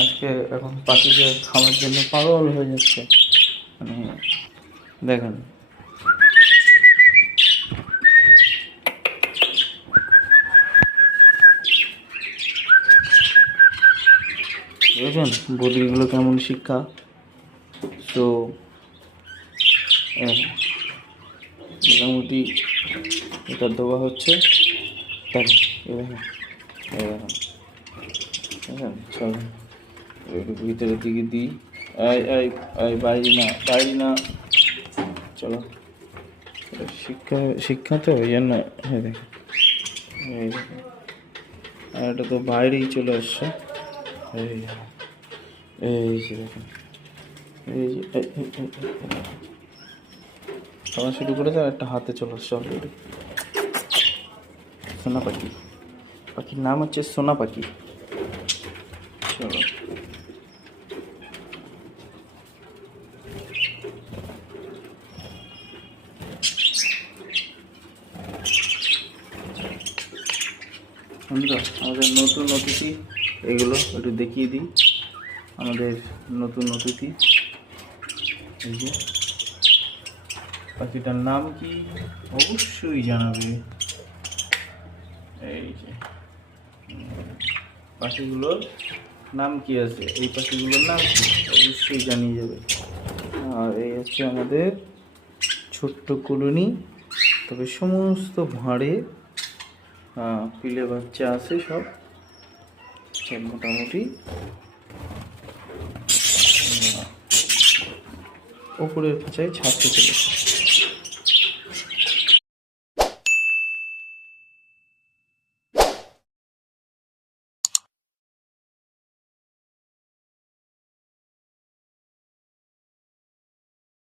আজকে এখন পাখিকে খাওয়ার জন্য পাগল হয়ে যাচ্ছে। মানে দেখেন বুঝেছেন বদ্রিগুলো কেমন শিক্ষা। তো মোটামুটি এটা দেওয়া হচ্ছে। দেখেন দেখেন চলেন একটু ভিতরের দিকে দিই। বাইরে না চলো। শিক্ষা শিক্ষা তো ওই জন্য দেখেন এই দেখেন। আর এটা তো বাইরেই চলে আসছে। এই এই যে দেখেন এই যে খাওয়া শুরু করেছে আর একটা হাতে চলে আসছে অলরেডি। সোনা পাখি, পাখির নাম হচ্ছে সোনা পাখি। চলো বন্ধুরা, আমাদের নতুন অতিথি এগুলো একটু দেখিয়ে দিই। আমাদের নতুন অতিথি এই যে পাখিটার নাম কি অবশ্যই জানাবে। এই যে পাখিগুলোর নাম কি আছে, এই পাখিগুলোর নাম কি অবশ্যই জানিয়ে যাবে। আর এই হচ্ছে আমাদের ছোট্ট কলোনি। তবে সমস্ত ভাঁড়ে পিলে বাচ্চা আছে সব মোটামুটি। ওপরের খাঁচায় ছাড়তে চলেছে।